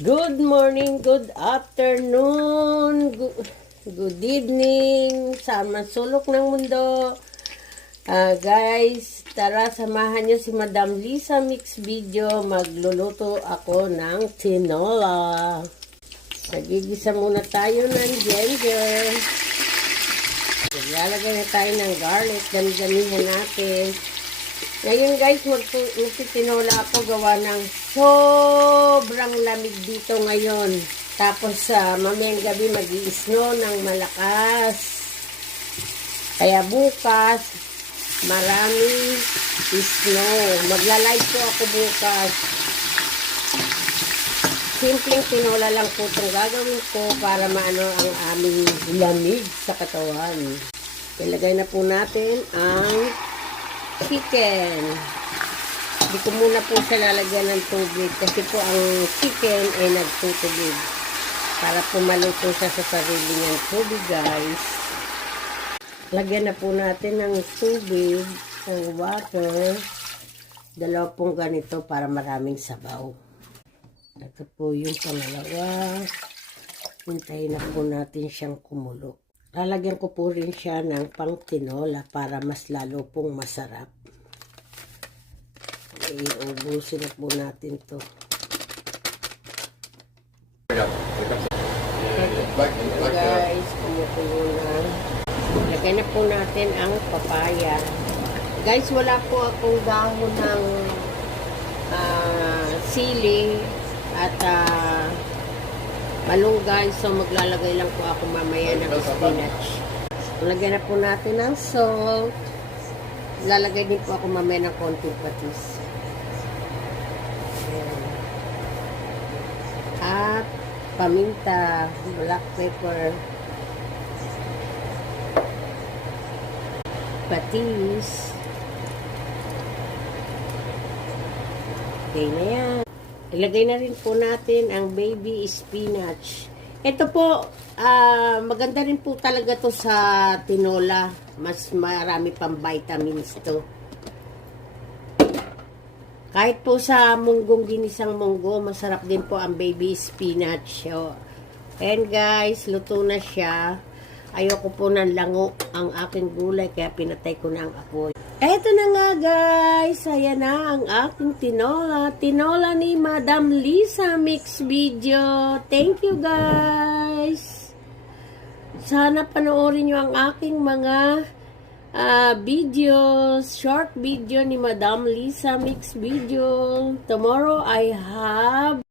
Good morning, good afternoon, good evening sa sulok ng mundo. Guys, tara samahan nyo si Madam Lisa Mix Video. Magluluto ako ng tinola. Nagigisa muna tayo ng ginger. Maglalagay na tayo ng garlic. Dami-damihan natin. Ngayon guys, magtitinola ako gawa ng sobrang lamig dito ngayon. Tapos mamayang gabi mag-i-snow ng malakas. Kaya bukas, maraming snow. Magla-live po ako bukas. Simpleng tinola lang po itong gagawin ko para maano ang aming lamig sa katawan. Ilagay na po natin ang chicken. Hindi ko muna po siya lalagyan ng tubig kasi po ang chicken ay nagtutubig para po maluto siya sa sarili niyang tubig, guys. Lagyan na po natin ng tubig, ng water. Dalawa pong ganito para maraming sabaw. Ito po yung pangalawa. Hintayin na po natin siyang kumulo. Lalagyan ko po rin siya ng pang tinola para mas lalo pong masarap. Iubusin na po natin to. Guys, kumukulo na. Lagyan na po natin ang papaya. Guys, wala po akong dahon ng sili at malunggay, so maglalagay lang po ako mamaya ng spinach. Lagyan na po natin ng salt. Lalagay din po ako mamaya ng konting patis. At paminta, black pepper, patis. Okay na yan. Ilagay na rin po natin ang baby spinach. Ito po, maganda rin po talaga to sa tinola. Mas marami pang vitamins to. Kahit po sa munggong, ginisang munggo, masarap din po ang baby spinach. So, and guys, luto na siya. Ayoko po ng lango ang aking gulay, kaya pinatay ko na ang apoy. Eto na nga guys, ayan na ang aking tinola. Tinola ni Madam Lisa Mix Video. Thank you guys. Sana panoorin nyo ang aking mga videos, short video ni Madam Lisa Mix Video. Tomorrow I have